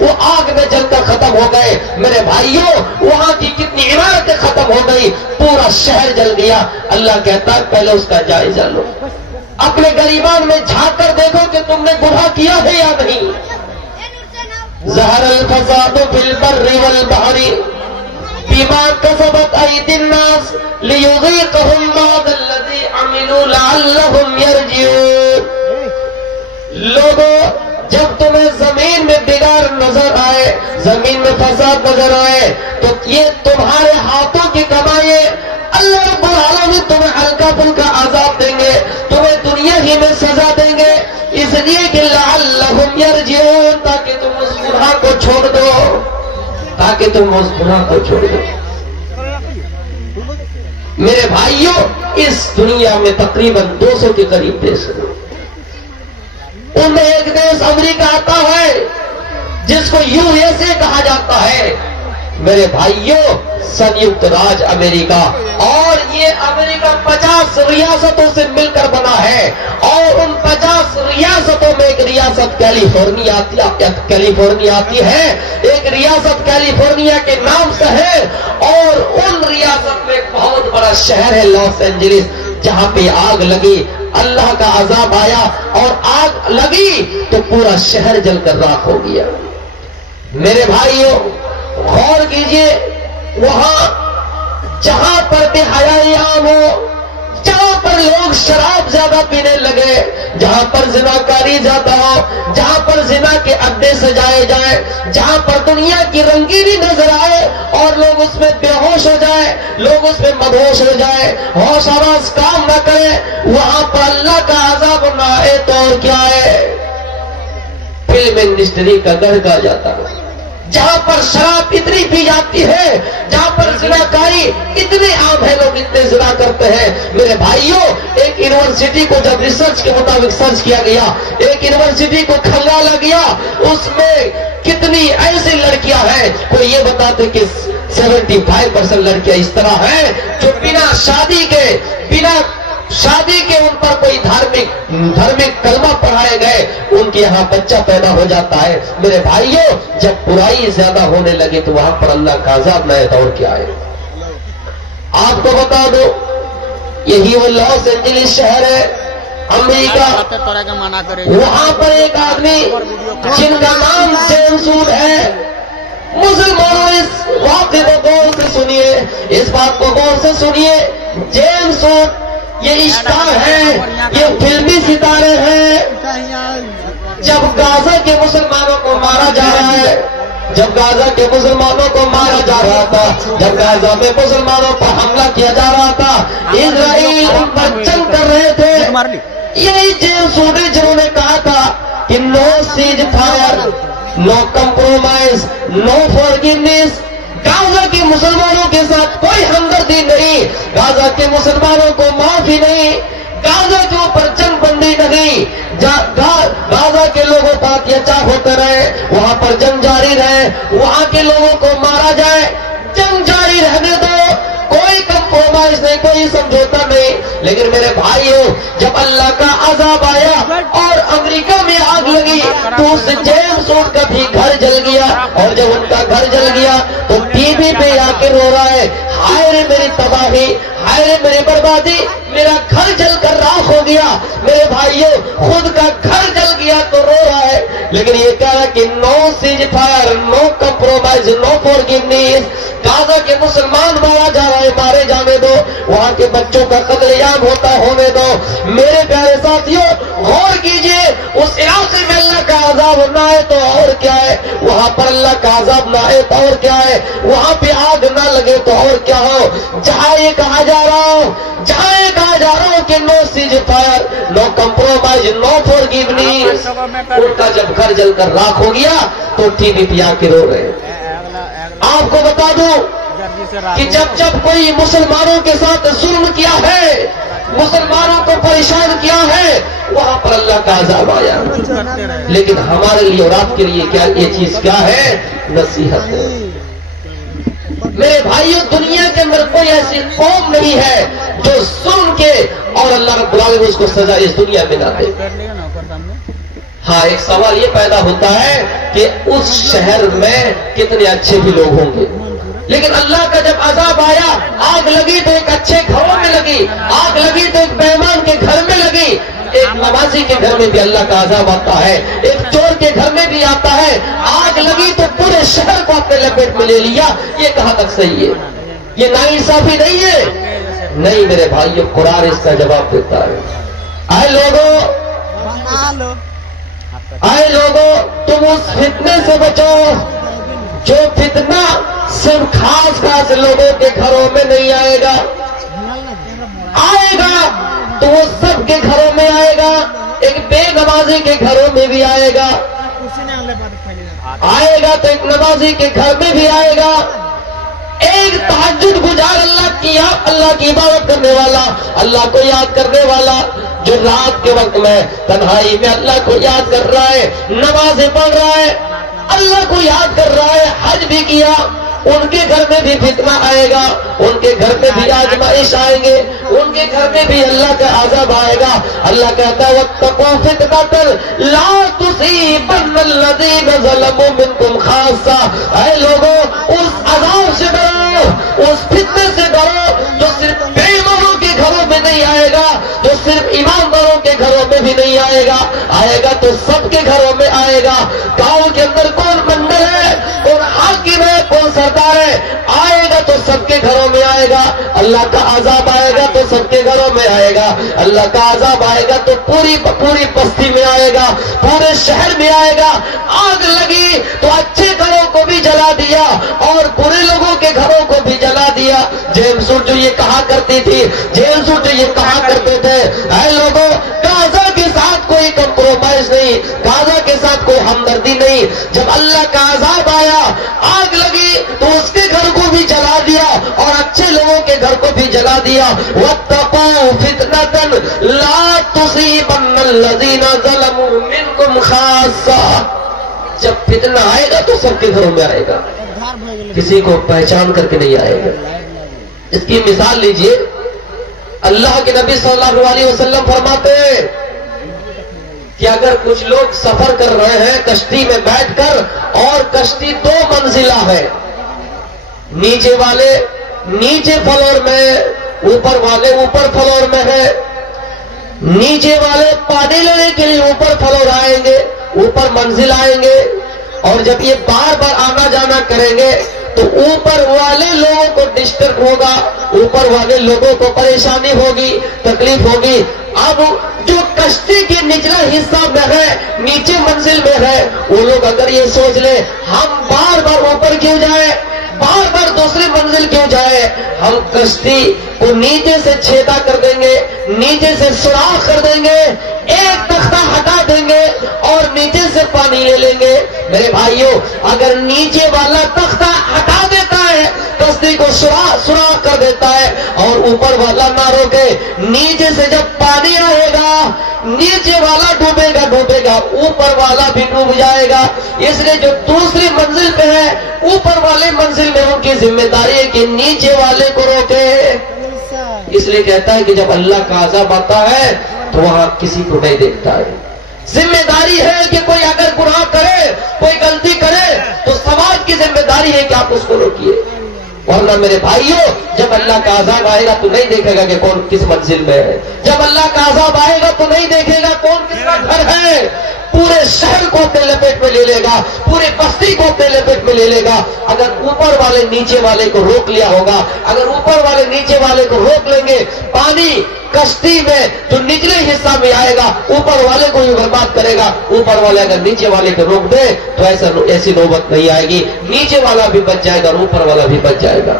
وہ آگ میں جل کر ختم ہو گئے. میرے بھائیوں وہاں کی کتنی عمارتیں ختم ہو گئی, پورا شہر جل گیا. اللہ کہتا ہے پہلے اس کا جائزہ لو, اپنے گریبان میں جھانک کر دیکھو کہ تم نے گناہ کیا ہے یا نہیں. ظہر الفساد فی البر والبحر بما کسبت ایدی الناس لیذیقہم بعض الذی عملوا لعلہم یرجعون. لوگوں جب تمہیں زمین میں بگاڑ نظر آئے, زمین میں فساد نظر آئے, تو یہ تمہارے ہاتھوں کی کمائی ہے. اللہ رب العالمین تمہیں ہلکا پھلکا عذاب دیں گے, تمہیں دنیا ہی میں سزا دیں گے, اس لیے کہ لعلہم یرجعون, تاکہ تم اس گناہ کو چھوڑ دو, تاکہ تم اس گناہ کو چھوڑ دو. میرے بھائیوں اس دنیا میں تقریباً 200 کے قریب دیش ہیں. ان میں ایک دیش امریکہ آتا ہے جس کو USA کہا جاتا ہے. میرے بھائیوں سنیکت راج امریکہ, اور یہ امریکہ 50 ریاستوں سے مل کر بنا ہے, اور ان 50 ریاستوں میں ایک ریاست کیلیفورنیا آتی ہے. ایک ریاست کیلیفورنیا کے نام سے ہے, اور ان ریاست میں ایک بہت بڑا شہر ہے لاس اینجلس, جہاں پہ آگ لگی, اللہ کا عذاب آیا, اور آگ لگی تو پورا شہر جل کر راکھ ہو گیا. میرے بھائیوں غور کیجئے, وہاں جہاں پر بے حیائی عام ہو, جہاں پر لوگ شراب زیادہ پینے لگے, جہاں پر زناکاری زیادہ ہو, جہاں پر زنا کے اڈے سجائے جائیں, جہاں پر دنیا کی رنگینی نظر آئے اور لوگ اس میں بے ہوش ہو جائے, لوگ اس میں مدہوش ہو جائے, ہوش آواز کام نہ کرے, وہاں پر اللہ کا عذاب نہ آئے تو اور کیا ہے, فلم انڈسٹری کا گھر کہا جاتا ہے. جہاں پر شراب اتنی پی جاتی ہے, جہاں پر زناکاری اتنے عام ہے, لوگ اتنے زنا کرتے ہیں. میرے بھائیوں ایک یونیورسٹی کو جب ریسرچ کے مطابق سرچ کیا گیا, ایک یونیورسٹی کو کھنگالا گیا, اس میں کتنی ایسی لڑکیاں ہیں, کوئی یہ بتاتے کہ 75% لڑکیاں اس طرح ہیں جو بنا شادی کے ان پر کوئی دھارمک کلمہ پڑھائے گئے, ان کے یہاں بچہ پیدا ہو جاتا ہے. میرے بھائیوں جب برائی زیادہ ہونے لگے تو وہاں پر اللہ کا عذاب نہ آئے اور کیا ہے. آپ کو بتا دو یہی وہ لاس اینجلس شہر ہے امریکہ, وہاں پر ایک آدمی جن کا نام جیمس ووڈ ہے, مسلمانوں اس واقعے کو غور سے سنیے, اس بات کو غور سے سنیے. جیمس ووڈ یہ اسٹار ہیں, یہ فلمی ستارے ہیں. جب غزہ کے مسلمانوں کو مارا جا رہا ہے, جب غزہ کے مسلمانوں کو مارا جا رہا تھا, جب غزہ میں مسلمانوں پر حملہ کیا جا رہا تھا, اسرائیل ان پر جنگ کر رہے تھے, یہی جیمس ووڈ جنہوں نے کہا تھا کہ نو سیج فائر, نو کمپرومائز, نو فارگیونیس. غزہ کے مسلمانوں کے ساتھ کوئی ہمدردی نہیں, غزہ کے مسلمانوں کو معافی نہیں, غزہ کے اوپر جنگ بندی نہیں, غزہ کے لوگوں پر اتیاچار ہوتے رہے, وہاں پر جنگ جاری رہے, وہاں کے لوگوں کو مارا جائے, جنگ جاری رہنے دو, کوئی کمپرومائز نہیں, کوئی سمجھوتا نہیں. لیکن میرے بھائیوں جب اللہ کا عذاب آیا اور امریکہ میں آگ لگی تو اس جیمس ووڈ کا بھی گھر جل گیا, اور جب ان کا گھر جل گیا تو ٹی وی پہ آ کے رو رہا ہے, ہائے رے میری تباہی, ہائے رے میری بربادی, میرا گھر جل کر راکھ ہو گیا. میرے بھائیوں خود کا گھر جل گیا تو رو رہا ہے, لیکن یہ کہہ رہا ہے کہ نو سیج فائر, نو کمپرومائز, نو فارگیونیس. غزہ کے مسلمان مارا جا رہا ہے, مارے جانے دو, وہاں کے بچوں کا قتل عام ہوتا ہونے دو. میرے پیارے ساتھیوں غور کیجئے, اس علاقے میں اللہ کا عذاب نہ آئے تو اور کیا ہے, وہاں پر اللہ کا عذاب نہ آئے تو اور کیا ہے, وہاں پہ آگ نہ لگے تو اور کیا ہو. جہاں یہ کہا جا رہا ہوں کہ نو سیج فائر, نو کمپرومائز, نو فارگیونیس, ان کا جب گھر جل کر راکھ ہو گیا تو ٹی وی پہ آ کے رو رہے. آپ کو بتا دوں کہ جب کوئی مسلمانوں کے ساتھ ظلم کیا ہے, مسلمانوں کو پریشان کیا ہے, وہاں پر اللہ کا عذاب آیا. لیکن ہمارے لیے اور آپ کے لیے کیا یہ چیز کیا ہے, نصیحت ہے. میرے بھائیوں دنیا کے اندر کوئی ایسی قوم نہیں ہے جو سن کے اور اللہ رب العالمین اس کو سزا اس دنیا میں نہ دے. ہاں ایک سوال یہ پیدا ہوتا ہے کہ اس شہر میں کتنے اچھے بھی لوگ ہوں گے، لیکن اللہ کا جب عذاب آیا، آگ لگی تو ایک اچھے گھروں میں لگی، آگ لگی تو ایک بیمان کے گھر میں لگی، ایک نمازی کے گھر میں بھی اللہ کا عذاب آتا ہے، ایک چور کے گھر میں بھی آتا ہے۔ آگ لگی تو پورے شہر کو اپنے لپیٹ میں لے لیا، یہ کہاں تک صحیح ہے؟ یہ ناانصافی نہیں ہے؟ نہیں میرے بھائیو، قرآن اس کا جواب دیتا ہے۔ آئے لوگوں تم اس فتنے سے بچو جو فتنہ صرف خاص لوگوں کے گھروں میں نہیں آئے گا، آئے گا تو وہ سب کے گھروں میں آئے گا، ایک بے نمازی کے گھروں میں بھی آئے گا، آئے گا تو ایک نمازی کے گھر میں بھی آئے گا، ایک تہجد گزار اللہ کی عبادت کرنے والا، اللہ کو یاد کرنے والا، جو رات کے وقت میں تنہائی میں اللہ کو یاد کر رہا ہے، نمازیں پڑھ رہا ہے، اللہ کو یاد کر رہا ہے، حج بھی کیا، ان کے گھر میں بھی فتنہ آئے گا، ان کے گھر میں بھی آزمائش آئیں گے، ان کے گھر میں بھی اللہ کا عذاب آئے گا۔ اللہ کہتا ہے وَاتَّقُوا فِتْنَةً لَا تُصِيبَنَّ الَّذِينَ ظَلَمُوا مِنكُمْ خَاصَّةً، اے لوگوں اس عذاب سے ڈرو، اس فتنے سے ڈرو جو صرف بے ایمانوں کے گھروں میں نہیں آئے گا، جو صرف ایمانداروں کے گھروں میں بھی نہیں آئے گا، آئے گا تو سب کے گھروں میں آئے گا۔ گاؤں کے اندر کون منڈل ہے، کون حاکم ہے، کون سردار ہے، آئے گا تو سب کے گھروں میں آئے گا۔ اللہ کا عذاب آئے گا تو سب کے گھروں میں آئے گا، اللہ کا عذاب آئے گا تو پوری بستی میں آئے گا، پورے شہر میں آئے گا۔ آگ لگی تو اچھے گھروں کو بھی جلا دیا اور برے لوگوں کے گھروں کو بھی جلا دیا۔ جیمس جو یہ کہا کرتی تھی، جیمس جو یہ کہا کرتے تھے، اے لوگوں غازہ کے ساتھ کوئی کمپرومائز نہیں، غازہ کے ساتھ کوئی ہمدردی نہیں۔ جب اللہ کا عذاب آیا، آگ لگی تو اس کے گھر کو بھی جلا دیا اور اچھے لوگوں کے گھر کو بھی جلا دیا۔ وَاتَّقُوا فِتْنَةً لَا تُصِيبَنَّ الَّذِينَ ظَلَمُوا مِنكُمْ خَاصَّةً، جب فتنہ آئے گا تو سب کے گھروں میں آئے گا، کسی کو پہچان کر کے نہیں آئے گا۔ اس کی مثال لیجئے، اللہ کے نبی صلی اللہ علیہ وسلم فرماتے ہیں کہ اگر کچھ لوگ سفر کر رہے ہیں کشتی میں بیٹھ کر اور کشتی 2 منزلہ ہے، نیچے والے نیچے فلور میں، اوپر والے اوپر فلور میں ہے، نیچے والے پانی لینے کے لیے اوپر فلور آئیں گے، اوپر منزل آئیں گے، اور جب یہ بار بار آنا جانا کریں گے تو اوپر والے لوگوں کو ڈسٹرب ہوگا، اوپر والے لوگوں کو پریشانی ہوگی، تکلیف ہوگی۔ اب جو کشتی کے نچلا حصہ میں ہے، نیچے منزل میں ہے، وہ لوگ اگر یہ سوچ لیں ہم بار بار اوپر کیوں جائیں، بار بار دوسری منزل کیوں جائے، ہم کشتی کو نیچے سے چھیدا کر دیں گے، نیچے سے سوراخ کر دیں گے، ایک تختہ ہٹا دیں گے اور نیچے سے پانی لے لیں گے۔ میرے بھائیوں اگر نیچے والا تختہ ہٹا دیتا ہے، کشتی کو سوراخ کر دیتا ہے اور اوپر والا نہ روکے، نیچے سے جب پانی آئے گا نیچے والا ڈوبے گا، اوپر والا بھی ڈوب جائے گا۔ اس لیے جو دوسری منزل پہ ہے، اوپر والے منزل میں ان کی ذمہ داری ہے کہ نیچے والے کو روکے۔ اس لیے کہتا ہے کہ جب اللہ کا عذاب آتا ہے تو وہاں کسی کو نہیں دیکھتا ہے۔ ذمہ داری ہے کہ کوئی اگر گناہ کرے، کوئی غلطی کرے تو سماج کی ذمہ داری ہے کہ آپ اس کو روکیے، ورنہ میرے بھائیوں جب اللہ کا عذاب آئے گا تو نہیں دیکھے گا کہ کون کس منزل میں ہے، جب اللہ کا عذاب آئے گا تو نہیں دیکھے گا کون کس کا گھر ہے، پورے شہر کو اپنے لپیٹ میں لے لے گا، پورے بستی کو اپنے لپیٹ میں لے لے گا۔ اگر اوپر والے نیچے والے کو روک لیا ہوگا، اگر اوپر والے نیچے والے کو روک لیں گے، پانی کشتی میں جو نچلے حصہ میں آئے گا اوپر والے کو بھی برباد کرے گا، اوپر والے اگر نیچے والے کو روک دے تو ایسی نوبت نہیں آئے گی، نیچے والا بھی بچ جائے گا اور اوپر والا بھی بچ جائے گا۔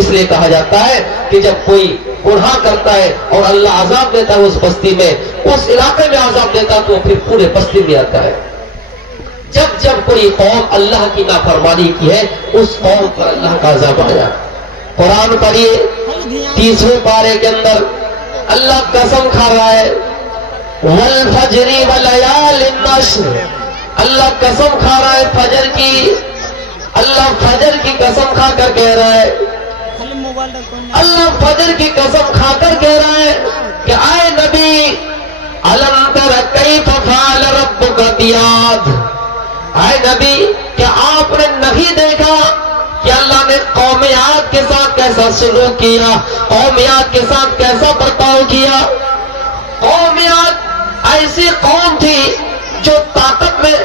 اس لیے کہا جاتا ہے کہ جب کوئی گناہ کرتا ہے اور اللہ عذاب دیتا ہے اس بستی میں، اس علاقے میں عذاب دیتا ہے تو پھر پورے بستی میں آتا ہے۔ جب کوئی قوم اللہ کی نافرمانی کی ہے اس قوم پر اللہ کا عذاب آیا۔ قرآن پڑھیے 30ویں پارے کے اندر اللہ قسم کھا رہا ہے، والفجر وليال العشر، اللہ قسم کھا رہا ہے فجر کی، اللہ فجر کی قسم کھا کر کہہ رہا ہے، اللہ فجر کی قسم کھا کر کہہ رہا ہے کہ اے نبی الم تر کیف فعل ربک عاد. اے نبی کیا آپ نے نہیں دیکھا کہ اللہ نے قوم عاد کے ساتھ کیسا سلوک کیا، قوم عاد کے ساتھ کیسا برتاؤ کیا؟ قوم عاد ایسی قوم تھی جو طاقت میں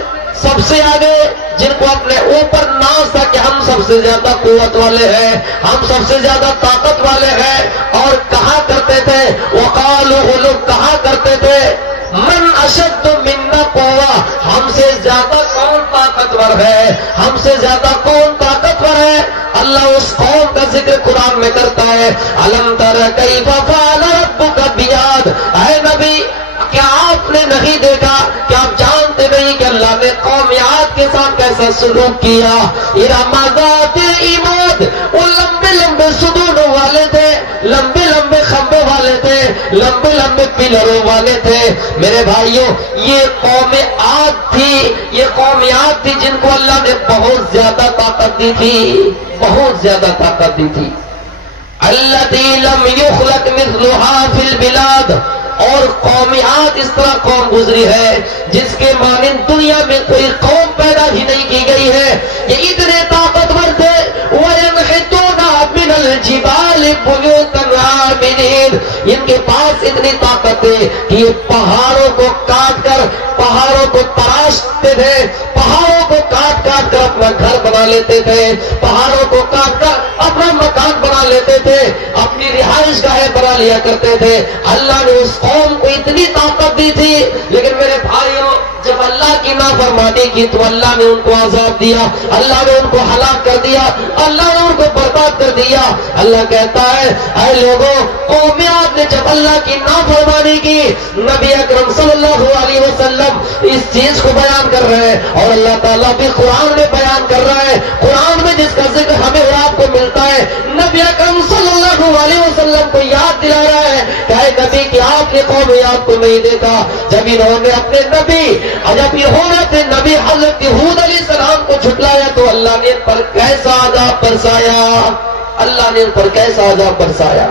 سب سے آگے، جن کو اپنے اوپر ناز تھا کہ ہم سب سے زیادہ قوت والے ہیں، ہم سب سے زیادہ طاقت والے ہیں، اور کہا کرتے تھے وقالوا، وہ لوگ کہا کرتے تھے من اشد منا قوہ، ہم سے زیادہ کون طاقتور ہے، ہم سے زیادہ کون طاقتور ہے؟ اللہ اس قوم کا ذکر قرآن میں کرتا ہے الم تر کیف فعل ربک بعاد. اے نبی کیا آپ نے نہیں دیکھا، کہ آپ جانتے نہیں کہ اللہ نے قوم عاد کے ساتھ کیسا سلوک کیا؟ ارم ذات العماد، وہ لمبے لمبے ستونوں والے تھے، لمبے لمبے کھمبوں والے تھے، لمبے لمبے پلروں والے تھے. میرے بھائیوں یہ قوم عاد تھی، یہ قوم عاد تھی جن کو اللہ نے بہت زیادہ طاقت دی تھی، بہت زیادہ طاقت دی تھی. التی لم یخلق مثلها فی البلاد، اور قوم عاد اس طرح قوم گزری ہے جس کے مانند دنیا میں کوئی قوم پیدا ہی نہیں کی گئی ہے. یہ اتنے طاقتور تھے وَيَنْحِتُونَ مِنَ الْجِبَالِ بُيُوتًا آمِنِينَ، ان کے پاس اتنی طاقت ہے کہ یہ پہاڑوں کو کاٹ کر، پہاڑوں کو تراشتے تھے، پہاڑوں کو کاٹ کاٹ کر اپنا گھر بنا لیتے تھے، پہاڑوں کو کاٹ کر اپنا مکان بنا لیتے تھے، اپنی رہائش گاہیں بنا لیا کرتے تھے. اللہ نے اس قوم کو اتنی طاقت دی تھی، لیکن میرے بھائیوں جب اللہ کی نافرمانی کی تو اللہ نے ان کو عذاب دیا، اللہ نے ان کو ہلاک کر دیا، اللہ نے ان کو برباد کر دیا. اللہ کہتا ہے اے لوگوں، قوم عاد نے جب اللہ کی نافرمانی کی، نبی اکرم صلی اللہ علیہ وسلم اس چیز کو بیان کر رہے ہیں، اور اللہ تعالیٰ بھی قرآن میں بیان کر رہا ہے. قرآن میں جس کا ذکر ہمیں اور آپ کو ملتا ہے، نبی اکرم صلی اللہ علیہ وسلم کو یاد دلا رہا ہے کہ اے نبی کہ آپ نے قوم عاد کو نہیں دیکھا جب انہوں نے اپنے نبی، جب انہوں نے اپنے نبی حضرت ہود علیہ السلام کو جھٹلایا تو اللہ نے ان پر کیسا عذاب برسایا، اللہ نے ان پر کیسا عذاب برسایا.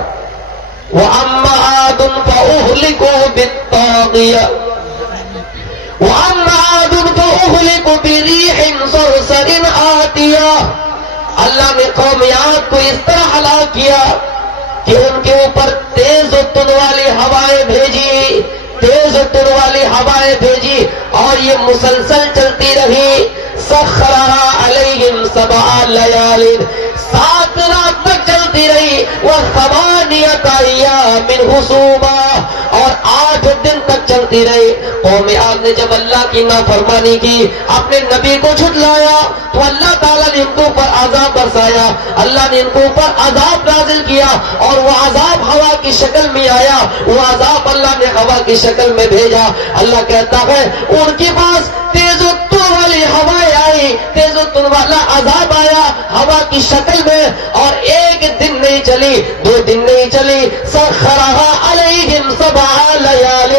وَأَمَّا عَادٌ فَأُهْلِكُوا بِالطَّاغِيَةِ وَأَمَّا عَادٌ فَأُهْلِكُوا بِرِيحٍ صَرْصَرٍ عَاتِيَةٍ. اللہ نے قوم عاد کو اس طرح ہلاک کیا کہ ان کے اوپر تیز و تند والی ہوائیں بھیجی، تیز و تند والی ہوائیں بھیجی، اور یہ مسلسل چلتی رہی. سخرها علیہم 7 لیال، 7 رات تک چلتی رہی. وثمانیۃ ایام حسوما، اور 8 دن تک چلتی رہی. قوم عاد نے جب اللہ کی نافرمانی کی، اپنے نبی کو جھٹلایا، تو اللہ تعالیٰ نے ان کے اوپر عذاب برسایا، اللہ نے ان کے اوپر عذاب نازل کیا، اور وہ عذاب ہوا کی شکل میں آیا، وہ عذاب اللہ نے ہوا کی شکل میں بھیجا. اللہ کہتا ہے ان کے پاس تیز و تند والی ہوائیں آئی، تیز و تند والا عذاب آیا ہوا کی شکل میں، اور 1 دن نہیں چلی، 2 دن نہیں چلی. سخرها علیہم 7 لیال،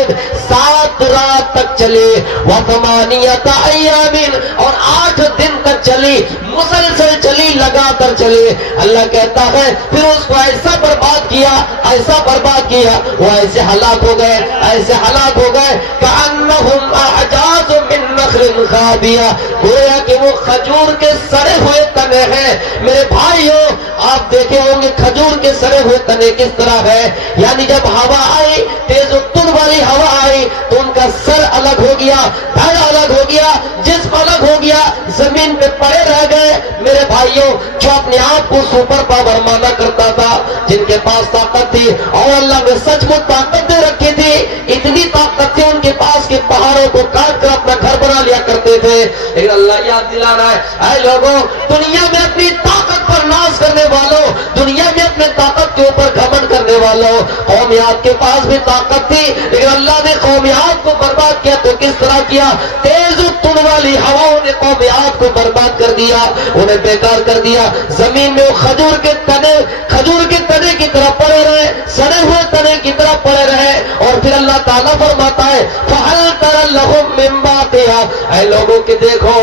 7 رات تک چلی. وثمانیۃ ایام، اور 8 دن تک چلی، مسلسل چلی، لگاتار چلی. اللہ کہتا ہے پھر اس کو ایسا برباد کیا، ایسا برباد کیا، وہ ایسے ہلاک ہو گئے، ایسے ہلاک ہو گئے کأنہم اعجاز من نخل خاویہ، گویا کہ وہ کھجور کے سڑے ہوئے تنے ہیں. میرے بھائیوں آپ دیکھے ہوں گے کھجور کے سڑے ہوئے تنے کس طرح ہے، یعنی جب ہوا آئی، تیز و تند والی ہوا آئی تو ان کا سر الگ ہو گیا، پیر الگ ہو گیا، جسم الگ ہو گیا، زمین پہ پڑے رہ گئے. میرے بھائیوں جو اپنے آپ کو سپر پاور مانا کرتا تھا، جن کے پاس طاقت تھی، اور اللہ نے سچ میں طاقت دے رکھی تھی، اتنی طاقت تھی ان کے پاس کہ پہاڑوں کو کاٹ کر اپنا گھر بنا لیا کرتے تھے. لیکن اللہ یاد دلا رہا ہے اے لوگوں، دنیا میں اپنی طاقت پر ناز کرنے والوں، دنیا میں اپنے طاقت کے اوپر گھمنڈ کرنے والوں، قوم عاد کے پاس بھی طاقت تھی، لیکن اللہ نے قوم عاد کو برباد کیا تو کس طرح کیا؟ تیز و تند والی ہواؤں نے قوم عاد کو برباد کر دیا، انہیں بیکار کر دیا. زمین میں وہ کھجور کے تنے کی طرح پڑے رہے، سڑے ہوئے تنے کی طرح پڑے رہے. اور پھر اللہ تعالیٰ فرماتا ہے فَهَلْ تَرَ لَهُم مِّن بَاقِيَةٍ، اے لوگوں کے دیکھو،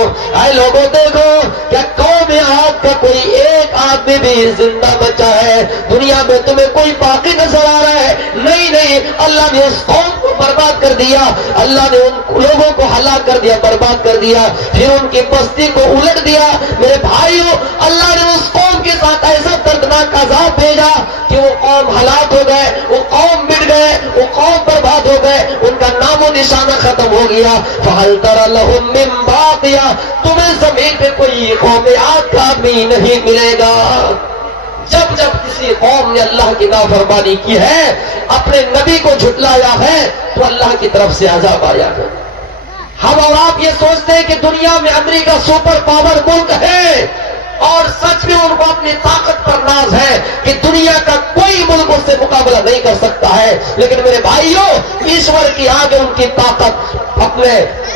اے لوگوں دیکھو، کیا قوم عاد کا کوئی ایک آدمی بھی زندہ بچا ہے؟ دنیا میں تمہیں کوئی باقی نظر آ رہا ہے؟ نہیں، اللہ نے اس قوم کو برباد کر دیا، اللہ نے ان لوگوں کو ہلاک کر دیا، برباد کر دیا، پھر ان کی بستی کو الٹ دیا۔ میرے بھائیوں، اللہ نے اس قوم کے ساتھ ایسا دردناک عذاب بھیجا کہ وہ قوم ہلاک ہو گئے، وہ قوم مٹ گئے، وہ قوم برباد ہو گئے، ان کا نام و نشانہ ختم ہو گیا۔ فَهَلْ تَرَ لَهُم مِّن بَاقِيَةٍ، تمہیں زمین پہ کوئی قوم عاد کا بھی نہیں ملے گا۔ جب جب کسی قوم نے اللہ کی نافرمانی کی ہے، اپنے نبی کو جھٹلایا ہے، تو اللہ کی طرف سے عذاب آیا ہے۔ ہم اور آپ یہ سوچتے ہیں کہ دنیا میں امریکہ سپر پاور ملک ہے، اور سچ میں ان کو اپنی طاقت پر ناز ہے کہ دنیا کا کوئی ملک اس سے مقابلہ نہیں کر سکتا ہے، لیکن میرے بھائیوں، ایشور کی آگے ان کی طاقت اپنے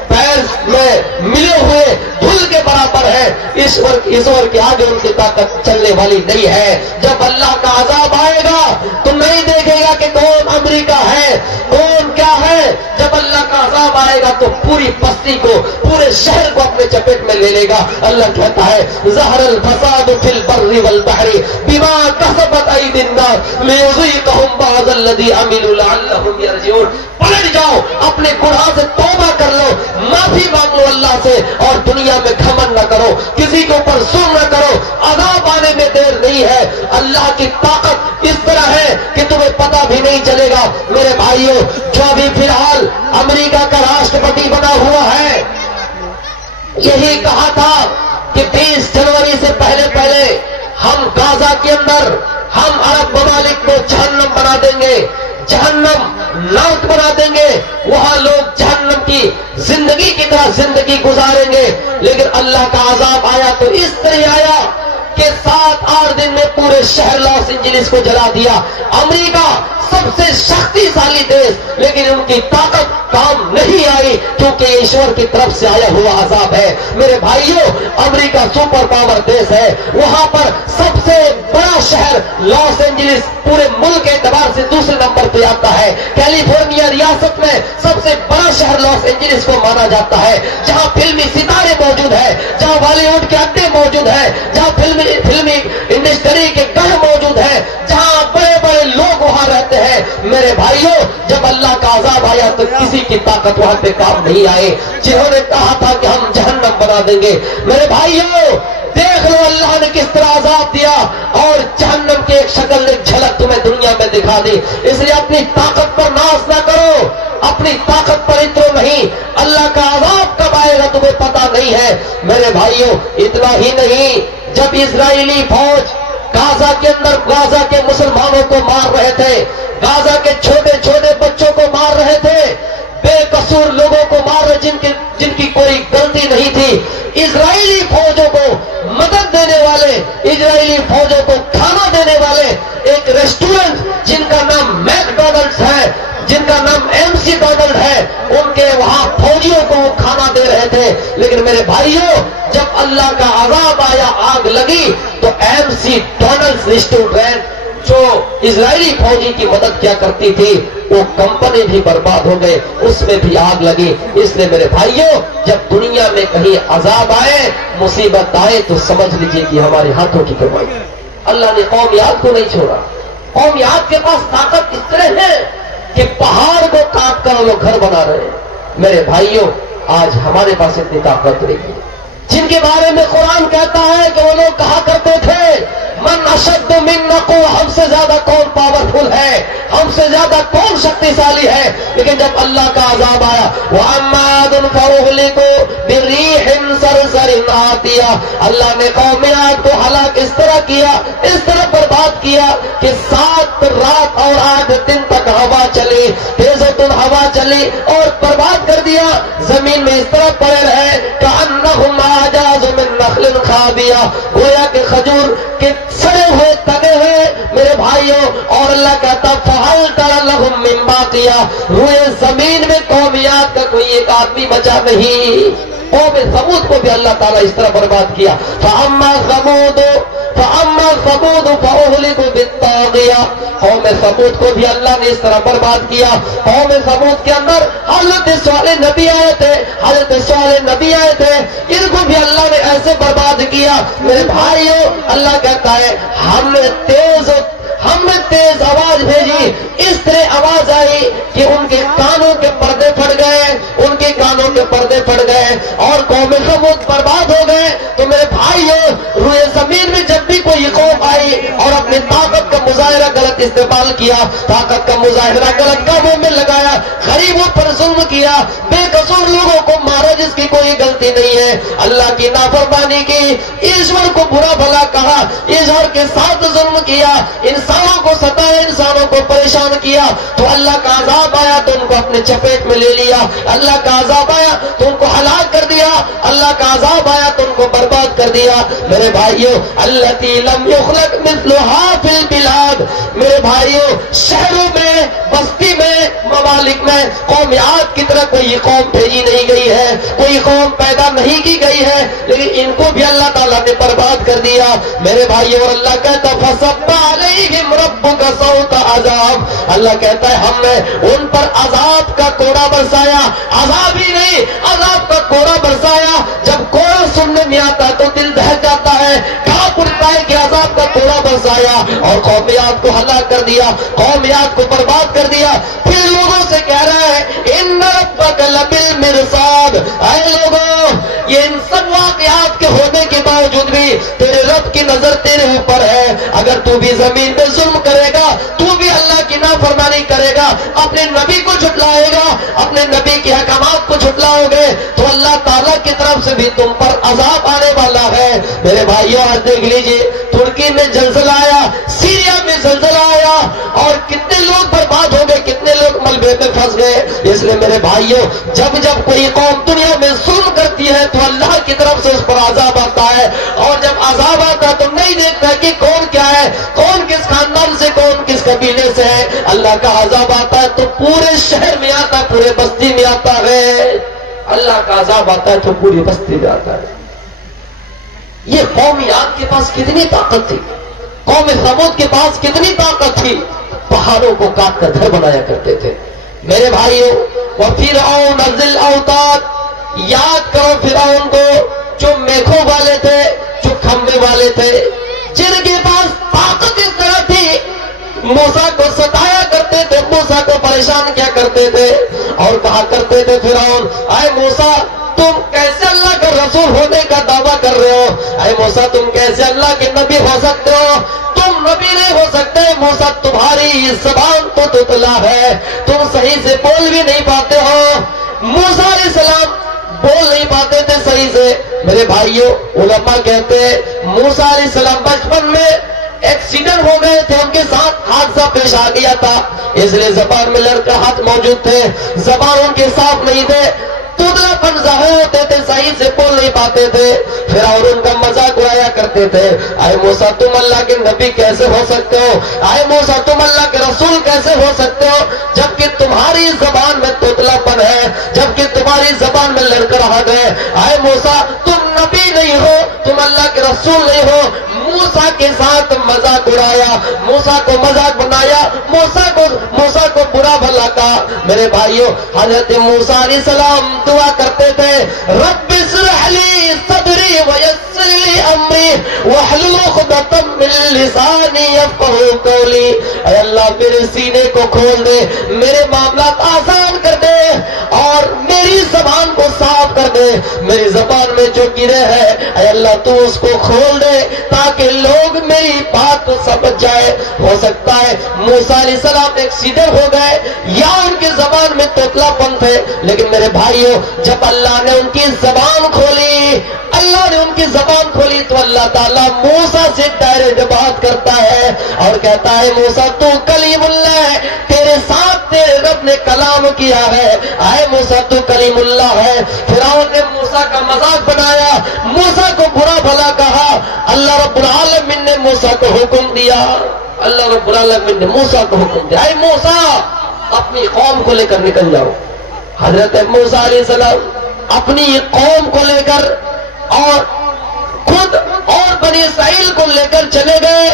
پیر میں ملے ہوئے دھول کے برابر ہے۔ ایشور کے آگے ان کی طاقت چلنے والی نہیں ہے۔ جب اللہ کا عذاب آئے گا تو نہیں دیکھے گا کہ کون امریکہ ہے، کون کیا ہے۔ جب اللہ کا عذاب آئے گا تو پوری بستی کو، پورے شہر کو اپنے چپیٹ میں لے لے گا۔ اللہ کہتا ہے ظہر الفساد فی البر والبحر بما کسبت ایدی الناس لیذیقہم بعض الذی عملوا لعلہم یرجعون۔ پلٹ جاؤ، اپنے گناہ سے توبہ کر لو، معافی مانگو اللہ سے، اور دنیا میں گھمنڈ نہ کرو، کسی کے اوپر ظلم نہ کرو۔ عذاب آنے میں دیر نہیں ہے۔ اللہ کی طاقت اس طرح ہے کہ تمہیں پتہ بھی نہیں چلے گا۔ میرے بھائیوں، جو ابھی فی الحال امریکہ کا راشٹرپتی بنا ہوا ہے، یہی کہا تھا کہ 20 جنوری سے پہلے ہم غزہ کے اندر ہم عرب ممالک کو جہنم بنا دیں گے، جہنم نرک بنا دیں گے، وہاں لوگ جہنم کی زندگی کی طرح زندگی گزاریں گے۔ لیکن اللہ کا عذاب آیا تو اس طرح آیا کہ 7-8 دن میں پورے شہر لاس اینجلس کو جلا دیا۔ امریکہ سب سے شکتیشالی دیش، لیکن ان کی طاقت کام نہیں آئی کیونکہ ایشور کی طرف سے آیا ہوا عذاب ہے۔ میرے بھائیوں، امریکہ سپر پاور دیش ہے، وہاں پر سب سے بڑا شہر لاس اینجلس پورے ملک کے اعتبار سے دوسرے نمبر پہ آتا ہے۔ کیلیفورنیا ریاست میں سب سے بڑا شہر لاس اینجلس کو مانا جاتا ہے، جہاں فلمی ستارے موجود ہیں، جہاں بالی ووڈ کے اڈے موجود ہیں، جہاں فلمی انڈسٹری کے گھر موجود ہیں، جہاں بڑے بڑے لوگ وہاں رہتے ہیں۔ میرے بھائیوں، جب اللہ کا عذاب آیا تو کسی کی طاقت وہاں پہ کام نہیں آئے، جنہوں نے کہا تھا کہ ہم جہنم بنا دیں گے۔ میرے بھائیوں، دیکھ لو اللہ نے کس طرح عذاب دیا، اور جہنم کی ایک شکل، ایک جھلک تمہیں دنیا میں دکھا دی۔ اس لیے اپنی طاقت پر ناز نہ کرو، اپنی طاقت پر اترو نہیں۔ اللہ کا عذاب کب آئے گا تمہیں پتا نہیں ہے۔ میرے بھائیوں، اتنا ہی نہیں، جب اسرائیلی فوج غزہ کے اندر غزہ کے مسلمانوں کو مار رہے تھے، غزہ کے چھوٹے چھوٹے بچوں کو مار رہے تھے، بے قصور لوگوں کو مار رہے جن کی کوئی غلطی نہیں تھی، اسرائیلی فوجوں کو مدد دینے والے، اسرائیلی فوجوں کو کھانا دینے والے ایک ریسٹورنٹ جن کا نام میک ڈونلڈز ہے، جن کا نام MC ڈونلڈ ہے، ان کے وہاں فوجیوں کو وہ کھانا دے رہے تھے۔ لیکن میرے بھائیوں، جب اللہ کا عذاب آیا، آگ لگی، تو MC ڈونلڈز ریسٹورنٹ جو اسرائیلی فوجی کی مدد کیا کرتی تھی، وہ کمپنی بھی برباد ہو گئے، اس میں بھی آگ لگی۔ اس لیے میرے بھائیوں، جب دنیا میں کہیں عذاب آئے، مصیبت آئے، تو سمجھ لیجئے کہ ہمارے ہاتھوں کی کمائی۔ اللہ نے قوم عاد کو نہیں چھوڑا۔ قوم عاد کے پاس طاقت اس طرح ہے کہ پہاڑ کو کاٹ کر وہ گھر بنا رہے ہیں۔ میرے بھائیوں، آج ہمارے پاس اتنی طاقت نہیں ہے، جن کے بارے میں قرآن کہتا ہے کہ وہ لوگ کہا کرتے تھے من اشد منا قوة، ہم سے زیادہ کون پاورفل ہے، ہم سے زیادہ کون شکتیشالی ہے۔ لیکن جب اللہ کا عذاب آیا، وَعَمَّادٌ فَأُهْلِكُوا بِرِيحٍ صَرْصَرٍ عَاتِيَةٍ، اللہ نے قوم عاد کو ہلاک اس طرح کیا، اس طرح برباد کیا کہ 7 رات اور 8 دن تک ہوا چلی، تیز ہوا چلی اور برباد کر دیا۔ زمین میں اس طرح پڑے رہے كَأَنَّهُمْ أَعْجَازُ مِن نَخْلٍ خَاوِيَةٍ، گویا کہ کھجور کے سڑے ہوئے تنے ہوئے۔ میرے بھائیوں، اور اللہ کہتا فَهَلْ تَرَ لَهُم مِّن بَاقِيَةٍ، روئے زمین میں قومیات کا کوئی ایک آدمی بچا نہیں۔ قوم ثمود کو بھی اللہ تعالیٰ اس طرح برباد کیا۔ فَأَمَّا ثَمُودُ فَأُهْلِكُوا بِالطَّاغِيَةِ، قوم ثمود کو بھی اللہ نے اس طرح برباد کیا۔ قوم ثمود کے اندر حضرت صالح نبی آئے تھے، ان کو بھی اللہ نے ایسے برباد کیا۔ میرے بھائیوں، اللہ کہتا ہے ہم نے تیز آواز بھیجی، اس طرح آواز آئی گئی کہ ان کے کانوں کے پردے پھٹ گئے، ان کے کانوں کے پردے پھٹ گئے اور قوم سمود برباد ہو گئے۔ تو میرے بھائیوں، روئے زمین میں جب بھی کوئی قوم آئی اور اپنے طاقت کا مظاہرہ غلط استعمال کیا، طاقت کا مظاہرہ غلط کاموں میں لگایا، غریبوں پر ظلم کیا، بے قصور لوگوں کو مارا جس کی کوئی غلطی نہیں ہے، اللہ کی نافرمانی کی، ایشور کو برا بھلا کہا، ایشور کے ساتھ ظلم کیا، انسانوں کو ستایا، انسانوں کو پریشان کیا، تو اللہ کا عذاب آیا تو ان کو اپنے چپیٹ میں لے لیا، اللہ کا عذاب آیا تو ان کو ہلاک کر دیا، اللہ کا عذاب آیا تو ان کو برباد کر دیا۔ میرے بھائیوں، التی لم یخلق مثلها فی البلاد، میرے بھائیوں، شہروں میں، بستی میں، ممالک میں قومیات کی طرح کوئی قوم بھیجی نہیں گئی ہے، کوئی قوم پیدا نہیں کی گئی ہے، لیکن ان کو بھی اللہ تعالیٰ نے برباد کر دیا۔ میرے بھائیوں، اور اللہ کہتا فصب علیہم ربک صوت عذاب، اللہ کہتا ہے ہم نے ان پر عذاب کا کوڑا برسایا، عذاب ہی نہیں، عذاب کا کوڑا برسایا۔ جب کوڑا سننے میں آتا تو دل دہک جاتا ہے، کہاں پڑتا ہے کہ عذاب کا کوڑا برسایا اور قومیات کو ہلاک کر دیا، قومیات کو برباد کر دیا۔ پھر لوگوں سے کہہ رہا ہے ان ربک لبالمرصاد، اے لوگوں، یہ ان سب واقعات کے ہونے کے باوجود بھی تیرے رب کی نظر تیرے اوپر ہے۔ اگر تو بھی زمین میں ظلم کرے گا، تو بھی اللہ کی نافرمانی کرے گا، اپنے نبی کو جھٹلائے گا، اپنے نبی کے احکامات کو جھٹلاؤ گے، تو اللہ تعالیٰ کی طرف سے بھی تم پر عذاب آنے والا ہے۔ میرے بھائیوں، آج دیکھ لیجئے، ترکی میں زلزلہ آیا، سیریا میں زلزلہ آیا، اور کتنے لوگ برباد ہو گئے، کتنے لوگ ملبے میں پھنس گئے۔ اس لیے میرے بھائیوں، جب جب کوئی قوم دنیا میں ظلم کرتی ہے تو اللہ کی طرف سے اس پر عذاب آتا ہے، اور جب عذاب آتا ہے تو نہیں دیکھتا کہ کون کیا ہے، کون کس خاندان سے، کون کس قبیلے سے ہے۔ اللہ کا عذاب آتا ہے تو پورے شہر میں آتا ہے، پورے بستی میں آتا ہے۔ اللہ کا عذاب آتا ہے تو پوری بستی میں آتا ہے۔ یہ قومیات کے پاس کتنی طاقت تھی، قوم سمود کے پاس کتنی طاقت تھی، پہاڑوں کو کاٹ کر گھر بنایا کرتے تھے۔ میرے بھائیوں، وَفِرْعَوْنَ ذِي الْأَوْتَادِ، یاد کرو فرعون کو، جو میخوں والے تھے، جو کھمبے والے تھے، جن کے پاس طاقت اس طرح تھی، موسیٰ کو ستایا کرتے تھے، موسیٰ کو پریشان کیا کرتے تھے، اور کہا کرتے تھے فرعون، اے موسیٰ تم کیسے اللہ کا رسول ہونے کا دعویٰ کر رہے ہو، اے موسیٰ تم کیسے اللہ کے نبی ہو سکتے ہو، تم نبی نہیں ہو سکتے، موسیٰ تمہاری زبان تو تتلا ہے، تم صحیح سے بول بھی نہیں پاتے ہو۔ موسیٰ علیہ السلام بول نہیں پاتے تھے صحیح سے۔ میرے بھائیوں، علماء کہتے ہیں موسیٰ علیہ السلام بچپن میں ایکسیڈنٹ ہو گئے تھے، ان کے ساتھ حادثہ پیش آ گیا تھا، اس لیے زبان میں لڑکھڑاہٹ موجود تھے، زبان ان کے صاف نہیں تھے، تتلا پن ظاہر ہوتے تھے، صحیح سے بول نہیں پاتے تھے، پھر اور ان کا مذاق اڑایا کرتے تھے، اے موسیٰ تم اللہ کے نبی کیسے ہو سکتے ہو، اے موسیٰ تم اللہ کے رسول کیسے ہو سکتے ہو، جبکہ تمہاری زبان میں تتلا پن ہے، جبکہ تمہاری زبان میں لڑکڑاہٹ ہے، اے موسیٰ تم نبی نہیں ہو، تم اللہ کے رسول نہیں ہو۔ موسیٰ کے ساتھ مذاق اڑایا، موسیٰ کو مذاق بنایا، موسیٰ کو برا بھلا کہا۔ میرے بھائیوں، حضرت موسیٰ علیہ السلام دعا کرتے تھے، رب اشرح لی صدری ویسر لی امری واحلل عقدۃ من لسانی یفقہوا قولی، اے اللہ میرے سینے کو کھول دے، میرے معاملات آسان کر دے، اور میری زبان کو صاف کر دے، میری زبان میں جو گرے ہے اے اللہ تو اس کو کھول دے تاکہ لوگ میری بات کو سمجھ جائے۔ ہو سکتا ہے موسیٰ علیہ السلام ایکسیڈنٹ ہو گئے یا ان کی زبان میں توتلا پن تھے، لیکن میرے بھائیوں جب اللہ نے ان کی زبان کھولی، اللہ نے ان کی زبان کھولی تو اللہ تعالیٰ موسیٰ سے ڈائریکٹ بات کرتا ہے اور کہتا ہے موسیٰ تو کلیم اللہ ہے، تیرے ساتھ تیرے رب نے کلام کیا ہے، اے موسیٰ تو کلیم اللہ ہے۔ فرعون نے موسیٰ کا مذاق بنایا، موسیٰ کو برا بھلا کہا، اللہ رب العالمین نے موسیٰ کو حکم دیا، اللہ رب العالمین نے موسیٰ کو حکم دیا، اے موسیٰ اپنی قوم کو لے کر نکل جاؤ۔ حضرت موسیٰ علیہ السلام اپنی قوم کو لے کر اور خود اور بنی اسرائیل کو لے کر چلے گئے،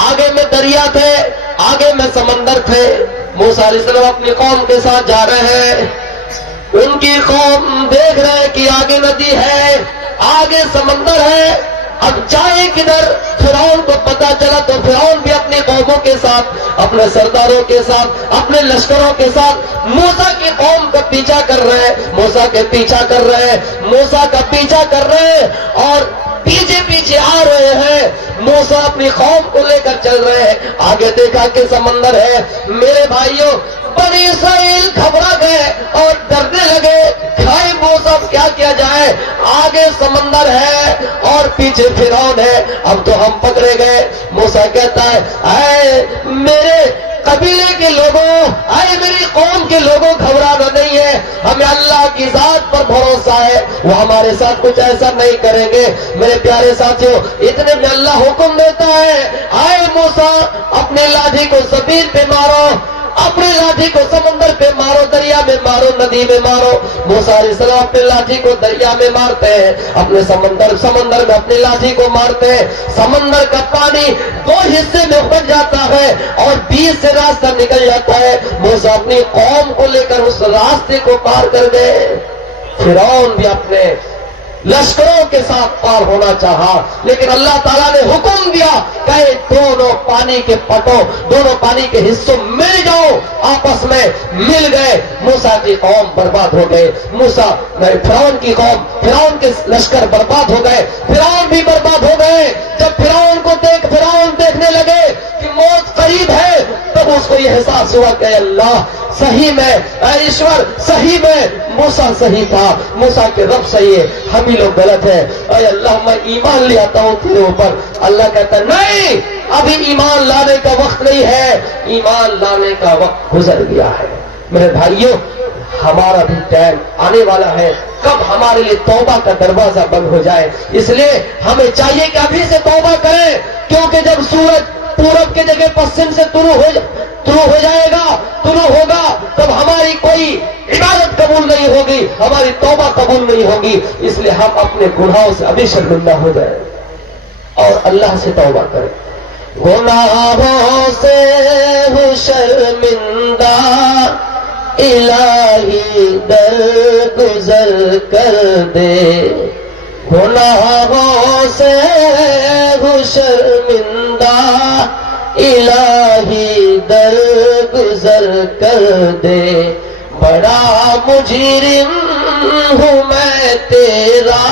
آگے میں دریا تھے، آگے میں سمندر تھے، موسیٰ علیہ السلام اپنی قوم کے ساتھ جا رہے ہیں، ان کی قوم دیکھ رہے کہ آگے ندی ہے، آگے سمندر ہے، اب جائے کدھر؟ فرعون کو پتا چلا تو فرعون بھی اپنی قوموں کے ساتھ، اپنے سرداروں کے ساتھ، اپنے لشکروں کے ساتھ موسیٰ کی قوم کا پیچھا کر رہے ہیں، موسیٰ کے پیچھا کر رہے ہیں، موسیٰ کا پیچھا کر رہے ہیں اور پیچھے پیچھے آ رہے ہیں۔ موسیٰ اپنی قوم کو لے کر چل رہے ہیں، آگے دیکھا کہ سمندر ہے۔ میرے بھائیوں، بنی اسرائیل گھبرا گئے اور ڈرنے لگے، کھائے موسیٰ کیا کیا جائے؟ آگے سمندر ہے اور پیچھے فرعون ہے، اب تو ہم پکڑے گئے۔ موسیٰ کہتا ہے اے میرے قبیلے کے لوگوں، اے میری قوم کے لوگوں، گھبرانا نہیں ہے، ہمیں اللہ کی ذات پر بھروسہ ہے، وہ ہمارے ساتھ کچھ ایسا نہیں کریں گے۔ میرے پیارے ساتھیوں، اتنے میں اللہ حکم دیتا ہے، اے موسیٰ اپنے لاٹھی کو زمین پہ مارو، اپنے لاٹھی کو سمندر پہ مارو، دریا میں مارو، ندی میں مارو۔ موسیٰ علیہ السلام اپنے لاٹھی کو دریا میں مارتے ہیں، اپنے سمندر میں اپنی لاٹھی کو مارتے ہیں، سمندر کا پانی 2 حصے میں بٹ جاتا ہے اور 20 سے راستہ نکل جاتا ہے۔ موسیٰ اپنی قوم کو لے کر اس راستے کو پار کر گئے۔ فرعون بھی اپنے لشکروں کے ساتھ پار ہونا چاہا، لیکن اللہ تعالیٰ نے حکم دیا کہ دونوں پانی کے پٹوں، دونوں پانی کے حصوں مل جاؤ، آپس میں مل گئے۔ موسیٰ کی قوم برباد ہو گئے، فرعون کی قوم، فرعون کے لشکر برباد ہو گئے، فرعون بھی برباد ہو گئے۔ جب فرعون دیکھنے لگے کہ موت قریب ہے، تب اس کو یہ احساس ہوا کہ اللہ صحیح میں، اے ایشور صحیح میں، موسیٰ صحیح تھا، موسیٰ کے رب صحیح ہے، ہم ہی لوگ غلط ہیں۔ اے اللہ میں ایمان لے آتا ہوں تیرے اوپر۔ اللہ کہتا ہے نہیں، ابھی ایمان لانے کا وقت نہیں ہے، ایمان لانے کا وقت گزر گیا ہے۔ میرے بھائیوں، ہمارا بھی ٹائم آنے والا ہے، کب ہمارے لیے توبہ کا دروازہ بند ہو جائے۔ اس لیے ہمیں چاہیے کہ ابھی سے توبہ کریں، کیونکہ جب سورج پورب کے جگہ پشچم سے طلوع ہو جائے گا، طلوع ہوگا، تب ہماری کوئی عبادت قبول نہیں ہوگی، ہماری توبہ قبول نہیں ہوگی۔ اس لیے ہم اپنے گناہوں سے ابھی شرمندہ ہو جائیں اور اللہ سے توبہ کریں۔ گناہوں سے ہوں شرمندہ، الہی درگزر کر دے، گناہوں سے ہوں شرمندہ، الہی درگزر کر دے، بڑا مجرم ہوں میں تیرا،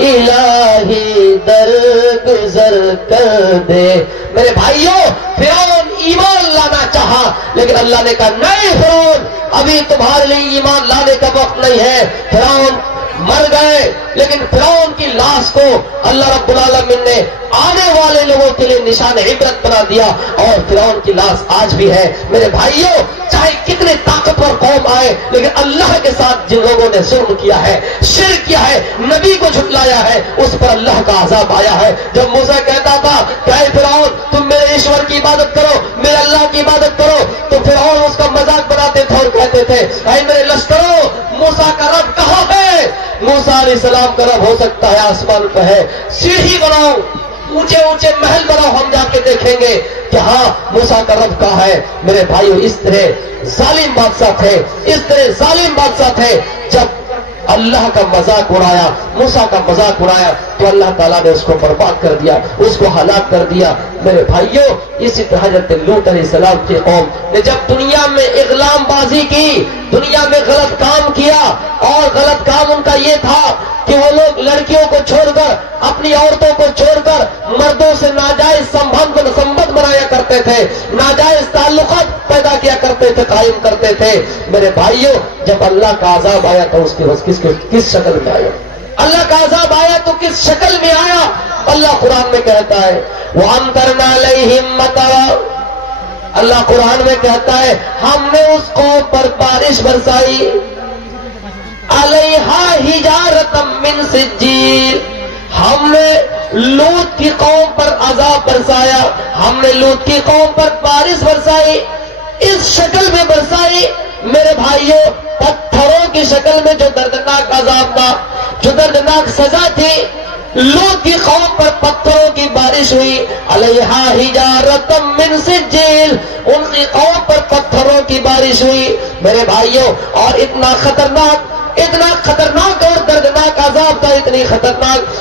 الہی درگزر کر دے۔ میرے بھائیوں، فرعون ایمان لانا چاہا، لیکن اللہ نے کہا نہیں فرعون، ابھی تمہارے لیے ایمان لانے کا وقت نہیں ہے۔ فرعون مر گئے، لیکن فرعون کی لاش کو اللہ رب العالمین نے آنے والے لوگوں کے لیے نشان عبرت بنا دیا، اور فرعون کی لاش آج بھی ہے۔ میرے بھائیوں، چاہے کتنے طاقتور قوم آئے، لیکن اللہ کے ساتھ جن لوگوں نے ظلم کیا ہے، شرک کیا ہے، نبی کو جھٹلایا ہے، اس پر اللہ کا عذاب آیا ہے۔ جب موسیٰ کہتا تھا کہ اے فرعون تم میرے ایشور کی عبادت کرو، میرے اللہ کی عبادت کرو، تو فرعون اس کا مذاق بناتے تھے اور کہتے تھے اے میرے لشکروں، موسیٰ کا رب کہاں ہے؟ موسیٰ علیہ السلام کا رب ہو سکتا ہے آسمان پہ ہے، سیڑھی بناؤ، اونچے اونچے محل بناؤ، ہم جا کے دیکھیں گے کہ ہاں موسیٰ کا رب کہاں ہے۔ میرے بھائیو، اس طرح ظالم بادشاہ تھے، جب اللہ کا مذاق اڑایا، موسیٰ کا مذاق اڑایا، تو اللہ تعالیٰ نے اس کو برباد کر دیا، اس کو ہلاک کر دیا۔ میرے بھائیوں، اسی طرح حضرت لوط علیہ السلام کی قوم نے جب دنیا میں اغلام بازی کی، دنیا میں غلط کام کیا، اور غلط کام ان کا یہ تھا کہ وہ لوگ لڑکیوں کو چھوڑ کر، اپنی عورتوں کو چھوڑ کر مردوں سے ناجائز سمبند بنایا کرتے تھے، ناجائز تعلقات پیدا کیا کرتے تھے، قائم کرتے تھے۔ میرے بھائیوں، جب اللہ کا عذاب آیا تو اس کے کس شکل میں آیا؟ اللہ کا عذاب آیا تو کس شکل میں آیا؟ اللہ قرآن میں کہتا ہے وَأَمْطَرْنَا عَلَيْهِمْ مَطَرًا، اللہ قرآن میں کہتا ہے ہم نے اس قوم پر بارش برسائی، علیہا حجارۃ من سجیل، ہم نے لوط کی قوم پر عذاب برسایا، ہم نے لوط کی قوم پر بارش برسائی، اس شکل میں برسائی میرے بھائیوں، پتھروں کی شکل میں، جو دردناک عذاب تھا، جو دردناک سزا تھی۔ لوط کی قوم پر پتھروں کی بارش ہوئی، علیہا حجارۃ من سجیل، ان کی قوم پر پتھروں کی بارش ہوئی میرے بھائیوں، اور اتنا خطرناک اور دردناک دردناک عذاب تھا،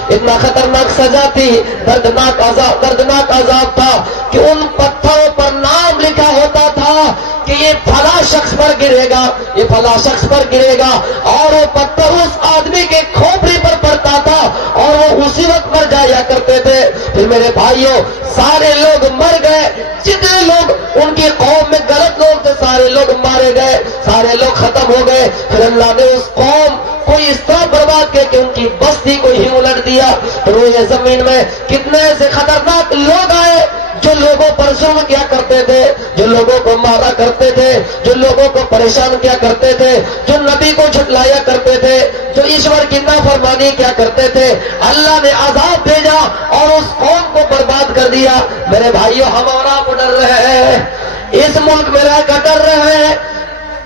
اتنا خطرناک سزا تھی، دردناک عذاب تھا کہ ان پتھروں پر نام لکھا ہوتا تھا کہ یہ فلاں شخص پر گرے گا، یہ فلاں شخص پر گرے گا، اور وہ پتھر اس آدمی کے کھوپڑی پر پڑتا تھا اور وہ اسی وقت مر جایا کرتے تھے۔ پھر میرے بھائیوں سارے لوگ مر گئے، جتنے لوگ ان کی قوم میں غلط لوگ تھے سارے لوگ مارے گئے، سارے لوگ ختم ہو گئے۔ پھر اللہ نے اس قوم کو اس طرح برباد کیا کہ ان کی بستی کو ہی الٹ دیا۔ روئے زمین میں کتنے ایسے خطرناک لوگ آئے جو لوگوں پر ظلم کیا کرتے تھے، جو لوگوں کو مارا کرتے تھے، جو لوگوں کو پریشان کیا کرتے تھے، جو نبی کو جھٹلایا کرتے تھے، جو ایشور کی نافرمانی کیا کرتے تھے۔ اللہ نے عذاب بھیجا اور اس قوم کو برباد کر دیا۔ میرے بھائیوں ہم اور آپ ڈر رہے ہیں، اس ملک میں رہ کر ڈر رہے ہیں،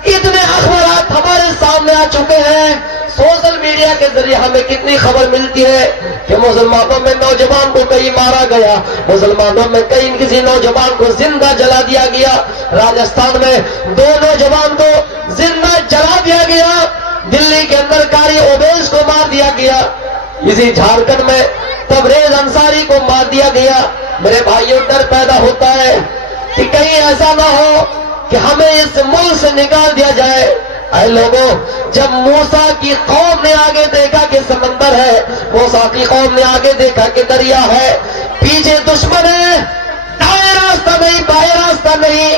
اتنے اخبارات ہمارے سامنے آ چکے ہیں، سوشل میڈیا کے ذریعے ہمیں کتنی خبر ملتی ہے کہ مسلمانوں میں نوجوان کو کہیں مارا گیا، مسلمانوں میں کہیں کسی نوجوان کو زندہ جلا دیا گیا، راجستھان میں 2 نوجوان کو زندہ جلا دیا گیا، دلی کے اندر قاری اویس کو مار دیا گیا، اسی جھارکھنڈ میں تبریز انصاری کو مار دیا گیا۔ میرے بھائیوں ڈر پیدا ہوتا ہے کہ کہیں ایسا نہ ہو کہ ہمیں اس ملک سے نکال دیا جائے۔ اے لوگوں، جب موسیٰ کی قوم نے آگے دیکھا کہ سمندر ہے، موسیٰ کی قوم نے آگے دیکھا کہ دریا ہے، پیچھے دشمن ہے، دائیں راستہ نہیں بائیں راستہ نہیں،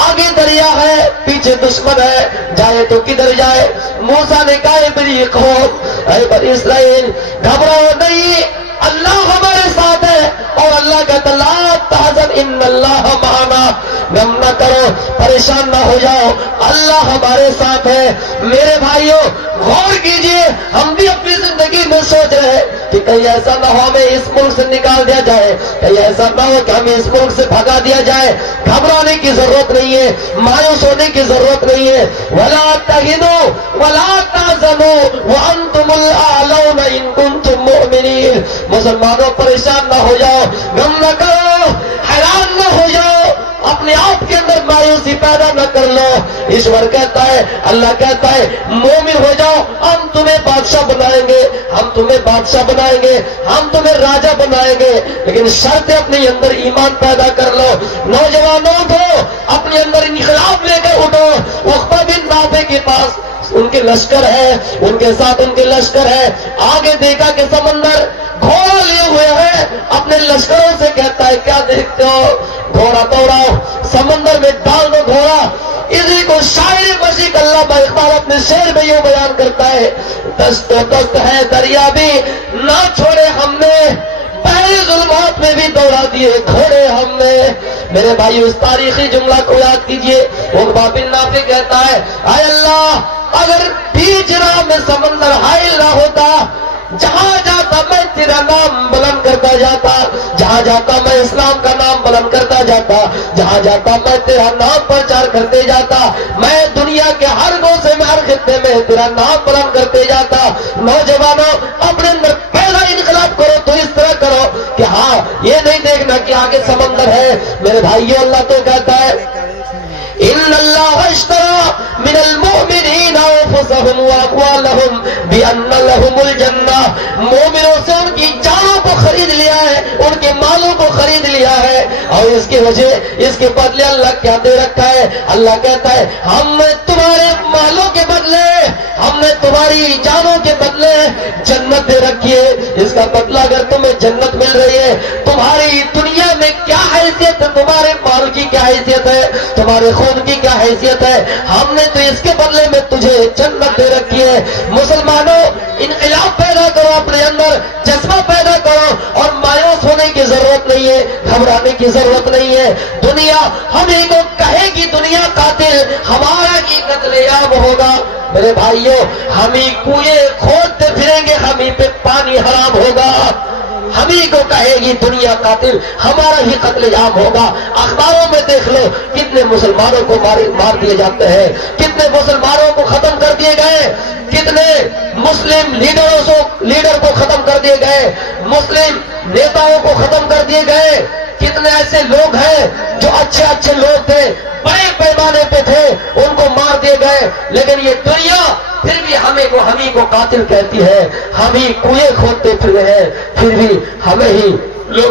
آگے دریا ہے پیچھے دشمن ہے، جائے تو کدھر جائے؟ موسیٰ نے کہا اے بنی قوم، اے بنی اسرائیل، گھبراؤ نہیں، اللہ ہمارے ساتھ ہے۔ اور اللہ کہتا لا تحزن ان اللہ معنا، غم نہ کرو، پریشان نہ ہو جاؤ، اللہ ہمارے ساتھ ہے۔ میرے بھائیوں غور کیجئے، ہم بھی اپنی زندگی میں سوچ رہے ہیں کہ کہیں ایسا نہ ہو ہمیں اس ملک سے نکال دیا جائے، کہیں ایسا نہ ہو کہ ہمیں اس ملک سے بھگا دیا جائے۔ گھبرانے کی ضرورت نہیں ہے، مایوس ہونے کی ضرورت نہیں ہے۔ وَلَا تَهِنُوا وَلَا تَحْزَنُوا وَأَنْتُمُ الْأَعْلَوْنَ إِن كُنتُم مُؤْمِنِينَ۔ مسلمانوں پریشان نہ ہو جاؤ، غم نہ کرو، حیران نہ ہو جاؤ، اپنے آپ کے اندر مایوسی پیدا نہ کر لو۔ ایشور کہتا ہے، اللہ کہتا ہے مومن ہو جاؤ، ہم تمہیں بادشاہ بنائیں گے، ہم تمہیں بادشاہ بنائیں گے، ہم تمہیں راجا بنائیں گے، لیکن شرط اپنے اندر ایمان پیدا کر لو۔ نوجوانوں کو اپنے اندر انقلاب لے کر اٹھو۔ عقبہ بن نافع کے پاس ان کے لشکر ہے، ان کے ساتھ ان کے لشکر ہے، آگے دیکھا کہ سمندر گھوڑا لیے ہوئے ہیں، اپنے لشکروں سے کہتا ہے کیا دیکھتے ہو؟ گھوڑا دوڑاؤ، سمندر میں ڈال دو گھوڑا۔ اسی کو شاعر مشرق علامہ اقبال اپنے شعر میں یوں بیان کرتا ہے، دست و دست ہے دریا بھی نہ چھوڑے ہم نے، پہلے ظلمات میں بھی دوڑا دیے گھوڑے ہم نے۔ میرے بھائی اس تاریخی جملہ کو یاد کیجئے۔ عقبہ بن نافع کہتا ہے اے اللہ، اگر بیچ راہ میں سمندر حائل نہ ہوتا، جہاں جاتا میں تیرا نام بلند کرتا جاتا، جہاں جاتا میں اسلام کا نام بلند کرتا جاتا، جہاں جاتا میں تیرا نام پرچار کرتے جاتا، میں دنیا کے ہر گوشے میں ہر خطے میں تیرا نام بلند کرتے جاتا۔ نوجوانوں اپنے اندر پہلا انقلاب کرو تو اس طرح کرو کہ ہاں یہ نہیں دیکھنا کہ آگے سمندر ہے۔ میرے بھائیو اللہ تو کہتا ہے ان اللہ اشترى من المؤمنین انفسهم واموالهم بان لهم الجنہ، مومنوں سے ان کی جانوں کو خرید لیا ہے، ان کے مالوں کو خرید لیا ہے، اور اس کی وجہ اس کے بدلے اللہ کیا دے رکھا ہے؟ اللہ کہتا ہے ہم نے تمہارے مالوں کے بدلے، ہم نے تمہاری جانوں کے بدلے جنت دے رکھی ہے۔ اس کا بدلہ اگر تمہیں جنت مل رہی ہے، تمہاری دنیا میں کیا حیثیت ہے، تمہارے مال کی کیا حیثیت ہے، تمہارے خون کی کیا حیثیت ہے، ہم نے تو اس کے بدلے میں تجھے جنت دے رکھی ہے۔ مسلمانوں انقلاب پیدا کرو، اپنے اندر جذبہ پیدا کرو، اور مایوس ہونے کی ضرورت نہیں ہے، گھبرانے کی ضرورت نہیں ہے۔ دنیا ہمیں کو کہے گی دنیا قاتل، ہمارا کی قتل عام ہوگا۔ میرے بھائیوں ہم ہی کنویں کھودتے پھریں گے، ہم ہی پہ پانی حرام ہوگا۔ ہم ہی کو کہے گی دنیا قاتل، ہمارا ہی قتل عام ہوگا۔ اخباروں میں دیکھ لو کتنے مسلمانوں کو مار دیے جاتے ہیں، کتنے مسلمانوں کو ختم کر دیے گئے، کتنے مسلم لیڈر کو ختم کر دیے گئے، مسلم نیتاؤں کو ختم کر دیے گئے۔ کتنے ایسے لوگ ہیں جو اچھے لوگ تھے، بڑے پیمانے پہ تھے، ان کو مار دیے گئے۔ لیکن یہ دنیا پھر بھی ہمیں کو قاتل کہتی ہے، ہم ہی کنویں کھودتے پھر رہے ہیں، پھر بھی ہمیں ہی لوگ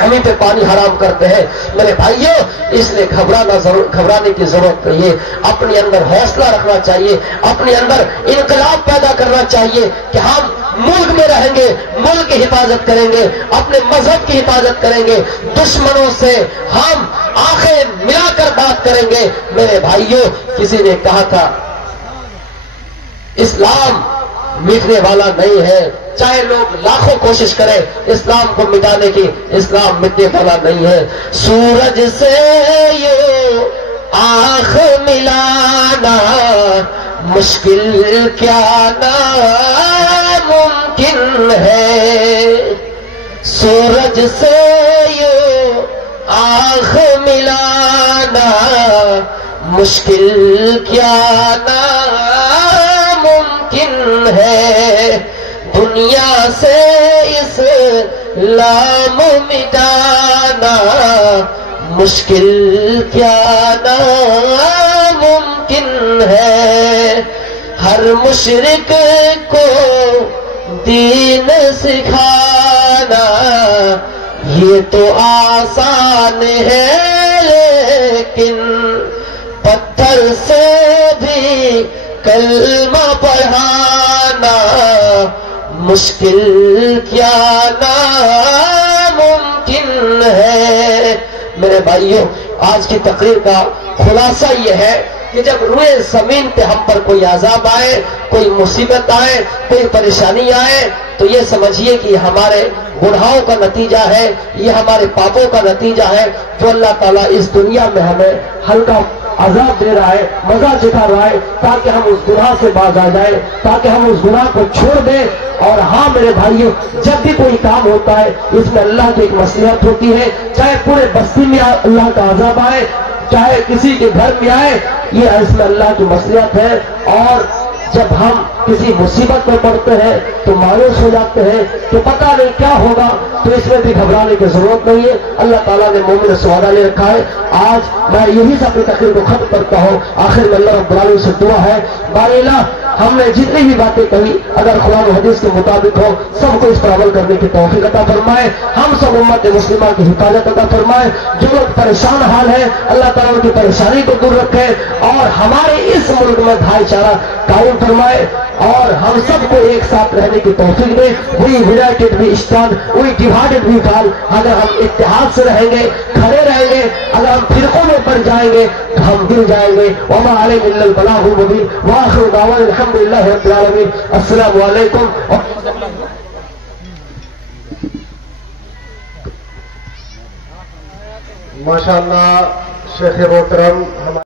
ہمیں پہ پانی حرام کرتے ہیں۔ میرے بھائیوں، اس لیے گھبرانے کی ضرورت نہیں ہے، اپنے اندر حوصلہ رکھنا چاہیے، اپنے اندر انقلاب پیدا کرنا چاہیے کہ ہم ملک میں رہیں گے، ملک کی حفاظت کریں گے، اپنے مذہب کی حفاظت کریں گے، دشمنوں سے ہم آنکھیں ملا کر بات کریں گے۔ میرے بھائیوں، کسی نے کہا تھا اسلام مٹنے والا نہیں ہے، چاہے لوگ لاکھوں کوشش کریں اسلام کو مٹانے کی، اسلام مٹنے والا نہیں ہے۔ سورج سے یوں آنکھ ملانا مشکل کیا ناممکن ہے، سورج سے یوں آنکھ ملانا مشکل کیا ناممکن ہے، دنیا سے اسلام مٹانا مشکل کیا ناممکن ہے، ہر مشرک کو دین سکھانا یہ تو آسان ہے، لیکن پتھر سے بھی کلمہ پڑھانا مشکل کیا ناممکن ہے۔ میرے بھائیوں، آج کی تقریر کا خلاصہ یہ ہے کہ جب روئے زمین پہ ہم پر کوئی عذاب آئے، کوئی مصیبت آئے، کوئی پریشانی آئے، تو یہ سمجھیے کہ یہ ہمارے گناہوں کا نتیجہ ہے، یہ ہمارے پاپوں کا نتیجہ ہے، جو اللہ تعالیٰ اس دنیا میں ہمیں ہلکا عذاب دے رہا ہے، مزہ چکھا رہا ہے، تاکہ ہم اس گناہ سے باز آ جائیں، تاکہ ہم اس گناہ کو چھوڑ دیں۔ اور ہاں میرے بھائیوں، جب بھی کوئی کام ہوتا ہے اس میں اللہ کی ایک مصلحت ہوتی ہے، چاہے پورے بستی میں اللہ کا عذاب آئے، چاہے کسی کے گھر میں آئے، یہ اس میں اللہ کی مصلحت ہے۔ اور جب ہم کسی مصیبت میں پڑتے ہیں تو مایوس ہو جاتے ہیں کہ پتہ نہیں کیا ہوگا، تو اس میں بھی گھبرانے کی ضرورت نہیں ہے، اللہ تعالیٰ نے مومن سے وعدہ لے رکھا ہے۔ آج میں یہی سے اپنی تقریر کو ختم کرتا ہوں، آخر میں اللہ رب العالمین سے دعا ہے، باری اللہ ہم نے جتنی بھی باتیں کہی اگر قرآن و حدیث کے مطابق ہو، سب کو اس پر عمل کرنے کی توفیق عطا فرمائے، ہم سب امت مسلمہ کی حفاظت عطا فرمائے، جو لوگ پریشان حال ہے اللہ تعالیٰ ان کی پریشانی کو دور رکھے، اور ہمارے اس ملک میں بھائی چارہ قائم فرمائے، اور ہم سب کو ایک ساتھ رہنے کی توفیق دے۔ We united we stand, we divided we fall. اگر ہم اتحاد سے رہیں گے، کھڑے رہیں گے، اگر ہم فرقوں میں پڑ جائیں گے تو ہم گر جائیں گے۔ وما علینا الا البلاغ المبین، وآخر دعوانا الحمدللہ رب العالمین۔ السلام علیکم۔ ماشاءاللہ شیخ محترم